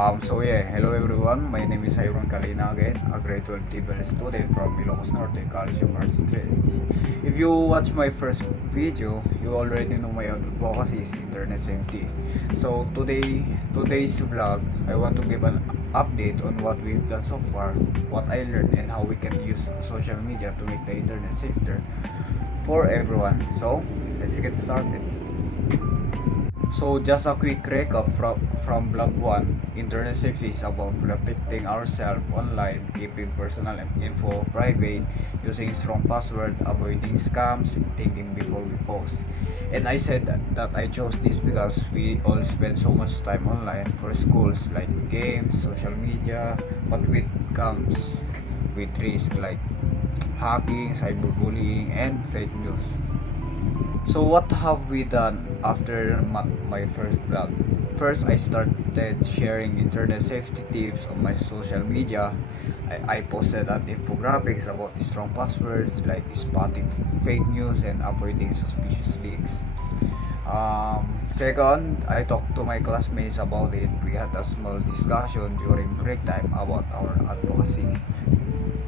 Hello everyone. My name is Hyron Kalina again, a grade 12 TVL student from Ilocos Norte College of Arts and Trades. If you watch my first video, you already know my advocacy is internet safety. Today's vlog, I want to give an update on what we've done so far, what I learned, and how we can use social media to make the internet safer for everyone. Let's get started. Just a quick recap from Vlog 1. Internet safety is about protecting ourselves online, keeping personal info private, using strong password, avoiding scams, thinking before we post. And I said that I chose this because we all spend so much time online for schools like games, social media, but with comes with risk like hacking, cyberbullying, and fake news. So what have we done after my first blog? First, I started sharing internet safety tips on my social media. I posted an infographics about strong passwords like spotting fake news and avoiding suspicious links. Second, I talked to my classmates about it. We had a small discussion during break time about our advocacy.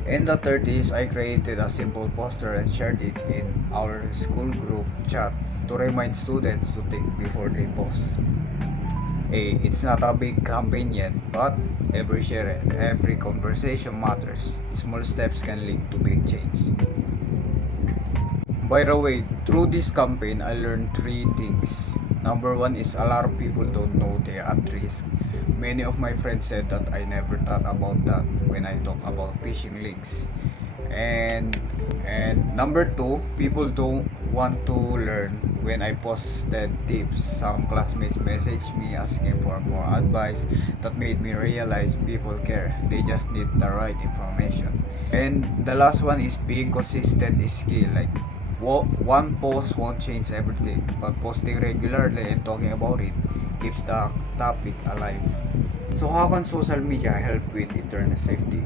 And the third is I created a simple poster and shared it in our school group chat to remind students to think before they post. It's not a big campaign yet, but every share, every conversation matters. Small steps can lead to big change. By the way, through this campaign, I learned three things. Number one is a lot of people don't know they are at risk. Many of my friends said that I never thought about that when I talk about phishing links. And and number two, people don't want to learn. When I posted tips, some classmates messaged me asking for more advice. That made me realize people care. They just need the right information. And the last one is being consistent is key. Like one post won't change everything, but posting regularly and talking about it keeps the topic alive. So how can social media help with internet safety?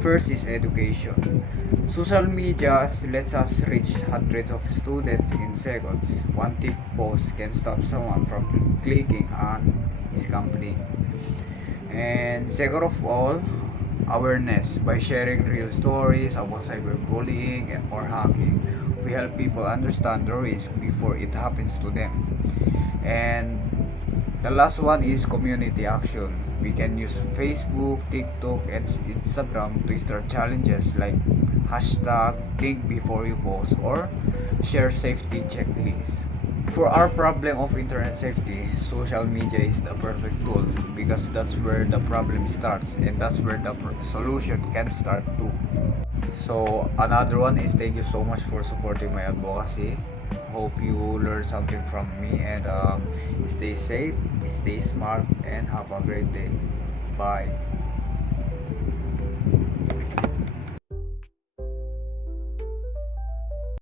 First is education. Social media lets us reach hundreds of students in seconds. One tip post can stop someone from clicking on his company. And second of all, awareness. By sharing real stories about cyberbullying or hacking, we help people understand the risk before it happens to them. And the last one is community action. We can use Facebook, TikTok, and Instagram to start challenges like hashtag think before you post or share safety checklists. For our problem of internet safety, social media is the perfect tool because that's where the problem starts and that's where the solution can start too. So another one is thank you so much for supporting my advocacy. Hope you learned something from me and stay safe, stay smart, and have a great day. Bye.